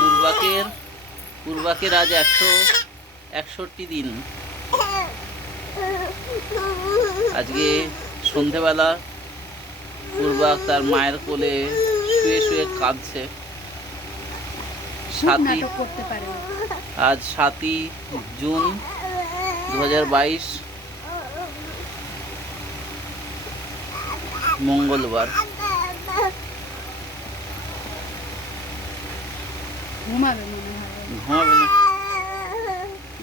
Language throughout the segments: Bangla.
পূর্বাকের পূর্বাকের আজ একশো একষট্টি দিন। আজকে সন্ধেবেলা পূর্বাক তার মায়ের কোলে শুয়ে শুয়ে কাঁদছে। সাতই। আজ সাতই জুন দু হাজার বাইশ মঙ্গলবার। ঘুমাবে মনে হয়। ঘুমাবে না।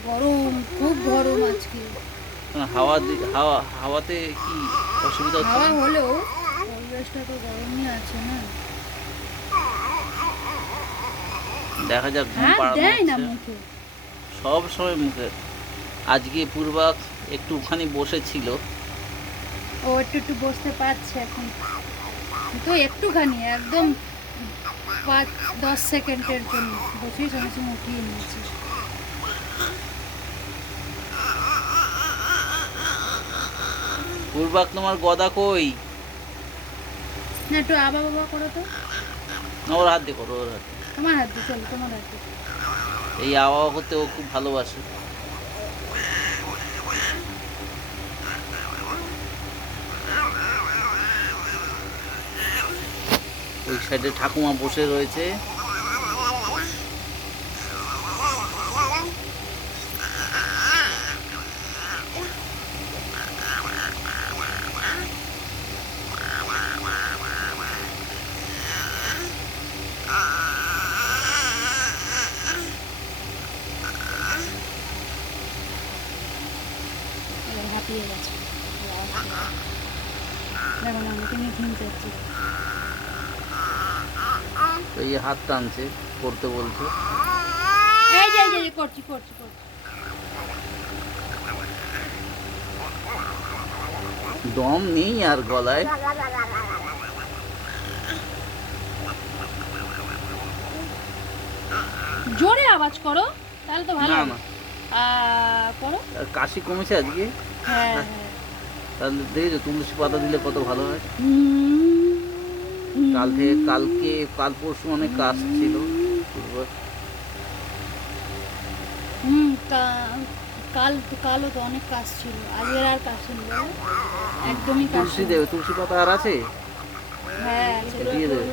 গরম খুব গরম আজকে। হাওয়া হাওয়া হাওয়াতে কি অসুবিধা হচ্ছে? হাওয়া হলেও পরিবেশটা তো গরমই আছে না। দেখা যাক ঘুম পাড়ানো না মুখে। সব সময় মুখে। আজকে পূর্বাক একটুখানি বসেছিল। ও একটু একটু বসতে পারছে এখন। তো একটুখানি একদম পাঁচ দশ সেকেন্ডের জন্য। নিয়েছি। পূর্বাক তোমার গদা কই? না একটু আবা বাবা করো তো। না ওর হাত দিয়ে করো ওর হাত দিয়ে। তোমার হাত দিয়ে চলো তোমার হাত দিয়ে। এই আওয়া করতে ও খুব ভালোবাসে। ওই সাইডে ঠাকুমা বসে রয়েছে। হাঁপিয়ে গেছে। দেখো না আমাকে নিয়ে ঘুম যাচ্ছে তো এই হাত টানছে করতে বলছে। এই যে এই যে, করছি করছি করছি দম নেই আর গলায়। জোরে আওয়াজ করো তাহলে তো ভালো না। না। করো। কাশি কমেছে আজকে? হ্যাঁ। হ্যাঁ। তাহলে দেখেছ তুলসী পাতা দিলে কত ভালো হয়। হুম। কাল থেকে কালকে কাল পরশু অনেক কাজ ছিল। হুম কাল কালও তো অনেক কাজ ছিল। আজকের আর কাজ ছিল একদমই কাজ তুলসী দেবে তুলসী পাতা আর আছে? হ্যাঁ দিয়ে দেবে।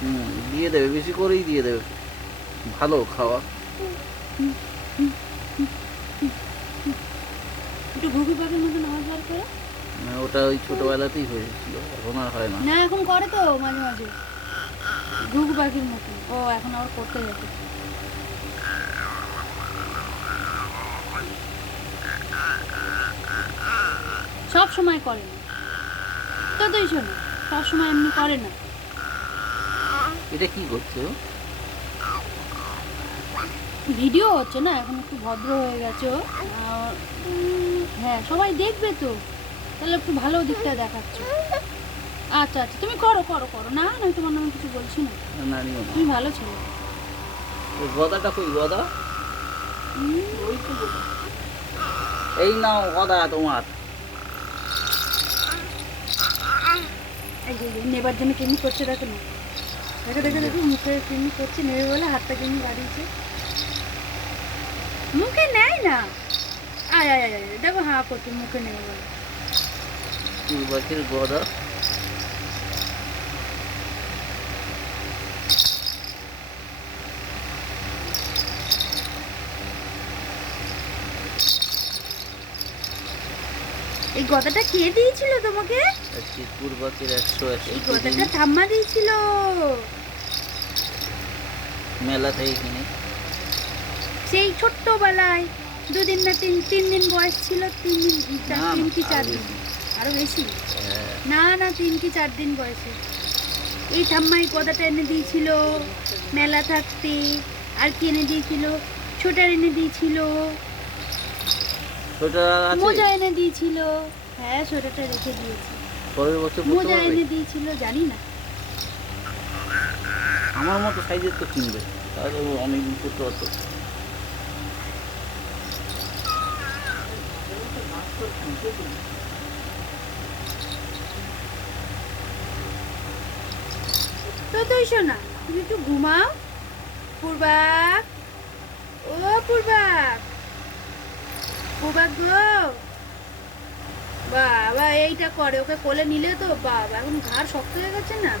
হুম দিয়ে দেবে বেশি করেই দিয়ে দেবে। ভালো খাওয়া। একটু ঘুঘু পাখির মতন আওয়াজ বার করো। ওটা ওই ছোটবেলাতেই হয়েছিল এখন আর হয় না। না এখন করে তো মাঝে মাঝে। ঘুঘু পাখির মতন ও এখন আবার করতে যেতে সব সময় করে না। তো তুই শোনো সব সময় এমনি করে না। এটা কি করছে ও? ভিডিও হচ্ছে না এখন একটু ভদ্র হয়ে গেছে হ্যাঁ সবাই দেখবে তো। তাহলে একটু ভালো দিকটা দেখাচ্ছ। আচ্ছা আচ্ছা তুমি করো করো করো। না না তোমার নামে কিছু বলছি না। তুমি ভালো ছেলে। গদাটা কই গদা? এই নাও গদা তোমার। নেবার জন্য কেমনি করছে দেখো না। দেখো দেখো দেখো মুখে কেমনি করছে নেবে বলে হাতটা কেমনি বাড়িয়েছে। মুখে নেয় না? আয় আয় আয় আয়, দেখো হা করছে মুখে নেবে বলে। পূর্বাকের গদা এই গদাটা কে দিয়েছিল তোমাকে? আজকে পূর্বাকের একশো এই গদাটা ঠাম্মা দিয়েছিল। মেলা থেকে কিনে। সেই ছোট্টবেলায় দুদিন না তিন তিন দিন বয়স ছিল তিন দিন তিন কি চার দিন। আরও বেশি? হ্যাঁ, না না তিন কি চার দিন বয়সে। এই ঠাম্মাই গদাটা এনে দিয়েছিল মেলা থাকতে আর কি এনে দিয়েছিল? ছোটার এনে দিয়েছিল। মোজা এনে দিয়েছিল। হ্যাঁ সোয়েটারটা রেখে দিয়েছি। মোজা এনে দিয়েছিল জানি না। আমার মতো সাইজের তো কিনবে। তাহলে অনেক দিন করতে পারতো তুই তুমি একটু ঘুমাও। পূর্বাক। ও পূর্বাক। পূর্বাক গো। বাবা, এইটা করে। ওকে কোলে নিলে তো বাবা, এখন ঘাড় শক্ত হয়ে গেছে না।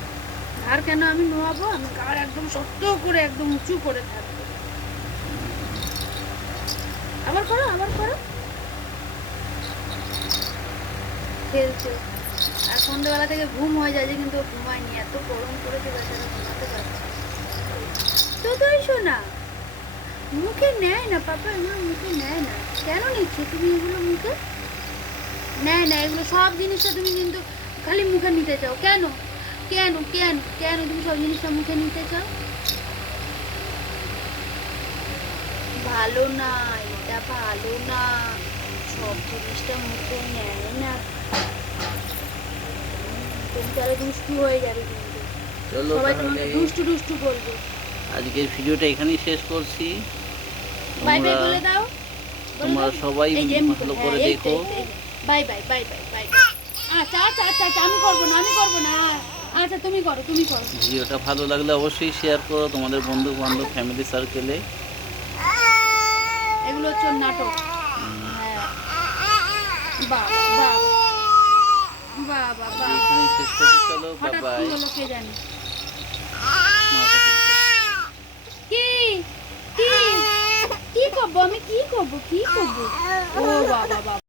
ঘাড় কেন আমি নোয়াবো? আমি ঘাড় একদম শক্ত করে, একদম উঁচু করে থাকব। আবার করো আবার করো। খেলছে। আর সন্ধ্যেবেলা থেকে ঘুম হয়ে যায় যে কিন্তু ঘুমায়নি, এত গরম করেছে বেচারা ঘুমাতে পারছে তো তুই শোনা মুখে নেয় না, পাপা এগুলো মুখে নেয় না। কেন নিচ্ছ তুমি এগুলো মুখে? নেয় না, এগুলো সব জিনিসটা তুমি কিন্তু খালি মুখে নিতে চাও। কেন? কেন কেন কেন তুমি সব জিনিসটা মুখে নিতে চাও? ভালো না, এটা ভালো না। সব জিনিসটা মুখে নেয় না। তুমি তাহলে দুষ্টু হয়ে যাবে কিন্তু। চলো সবাই তাহলে তোমাকে দুষ্টু দুষ্টু বলবে। আজকের ভিডিওটা এখানেই শেষ করছি। বাই বলে দাও। তোমরা সবাই ভালো হ্যাঁ, করে দেখো। এই তো। Bye bye bye bye bye আচ্ছা আচ্ছা আচ্ছা আচ্ছা আমি করব না আমি করব না। আচ্ছা তুমি করো তুমি করো। ভিডিওটা ভালো লাগলে অবশ্যই শেয়ার করো তোমাদের বন্ধু বান্ধব ফ্যামিলি সার্কেলে এগুলো হচ্ছে নাটক। হ্যাঁ। বাবা বাবা বাবা শেষ চলো কি? কি? কি করব? আমি কি করব? কি করব? ও বাবা বাবা।